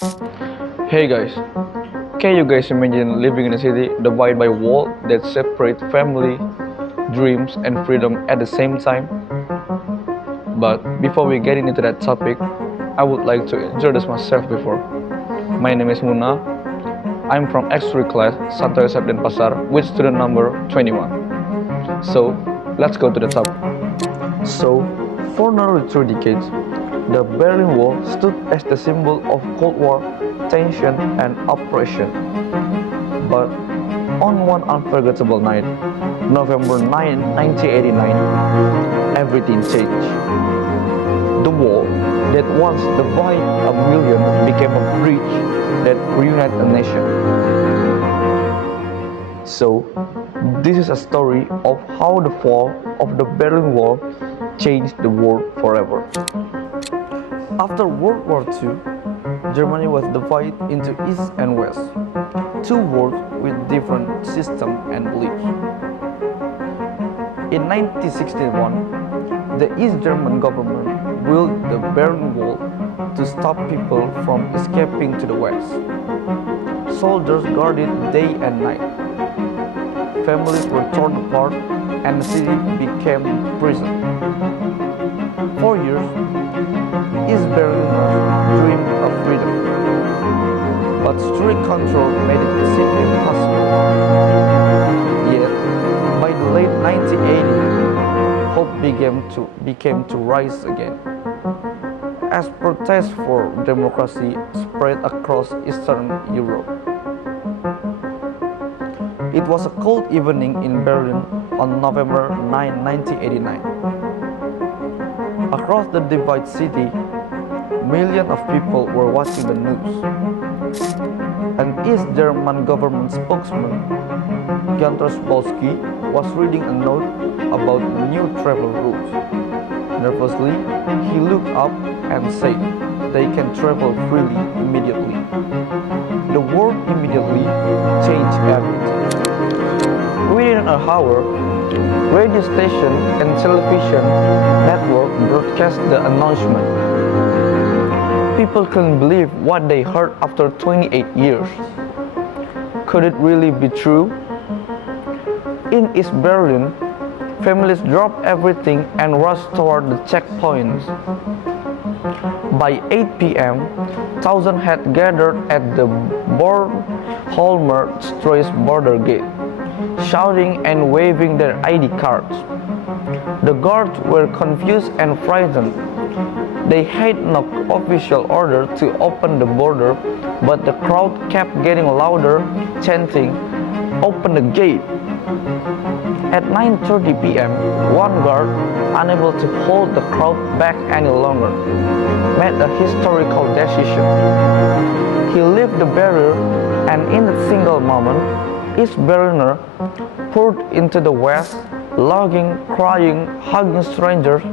Hey guys, can you guys imagine living in a city divided by wall that separate family, dreams, and freedom at the same time? But before we get into that topic, I would like to introduce myself before. My name is Muna. I'm from X3 class Santo Yosep Denpasar with student number 21. So, let's go to the topic. So, for nearly 3 decades, the Berlin Wall stood as the symbol of Cold War tension and oppression. But on one unforgettable night, November 9, 1989, everything changed. The wall that once divided a million became a bridge that reunited a nation. So, this is a story of how the fall of the Berlin Wall changed the world forever. After World War II, Germany was divided into East and West, two worlds with different systems and beliefs. In 1961, the East German government built the Berlin Wall to stop people from escaping to the West. Soldiers guarded day and night. Families were torn apart and the city became prison. For years, East Berliners dreamed of freedom, but strict control made it seem impossible. Yet, by the late 1980s, hope began to rise again. As protests for democracy spread across Eastern Europe. It was a cold evening in Berlin on November 9, 1989. Across the divided city, millions of people were watching the news. An East German government spokesman, Gunther Spolsky, was reading a note about new travel rules. Nervously, he looked up and said, "They can travel freely immediately." The word immediately changed everything. Within an hour, radio station and television network broadcast the announcement. People couldn't believe what they heard after 28 years. Could it really be true? In East Berlin, families dropped everything and rushed toward the checkpoints. By 8 p.m., thousands had gathered at the Bornholmer Strasse border gate, shouting and waving their ID cards. The guards were confused and frightened. They had no official order to open the border, but the crowd kept getting louder, chanting, "Open the gate!" At 9:30 p.m., one guard, unable to hold the crowd back any longer, made a historical decision. He lifted the barrier, and in a single moment, East Berliner poured into the West, logging, crying, hugging strangers,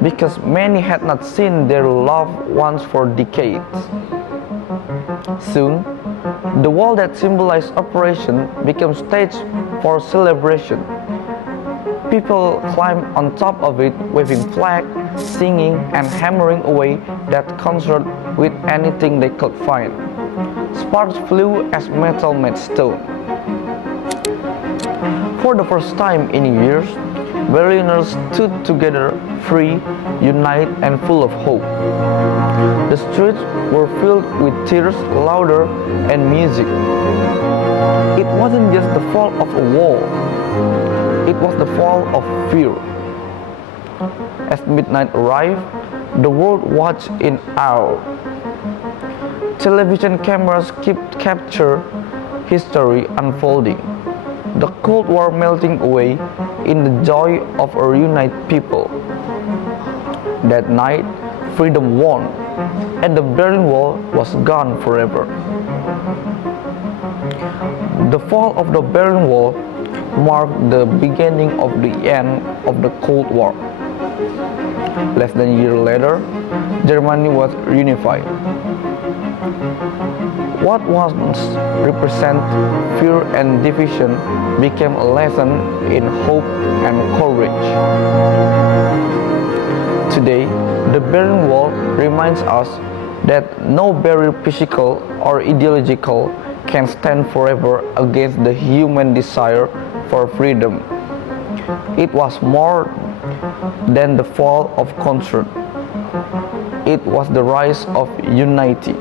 because many had not seen their loved ones for decades. Soon, the wall that symbolized operation became stage for celebration. People climbed on top of it, waving flags, singing, and hammering away that concert with anything they could find. Sparks flew as metal met stone. For the first time in years, Berliners stood together, free, united, and full of hope. The streets were filled with tears, laughter, and music. It wasn't just the fall of a wall, it was the fall of fear. As midnight arrived, the world watched in awe. Television cameras captured history unfolding, the Cold War melting away in the joy of a reunited people. That night, freedom won, and the Berlin Wall was gone forever. The fall of the Berlin Wall marked the beginning of the end of the Cold War. Less than a year later, Germany was reunified. What once represented fear and division became a lesson in hope and courage. Today, the Berlin Wall reminds us that no barrier physical or ideological can stand forever against the human desire for freedom. It was more than the fall of concern. It was the rise of unity.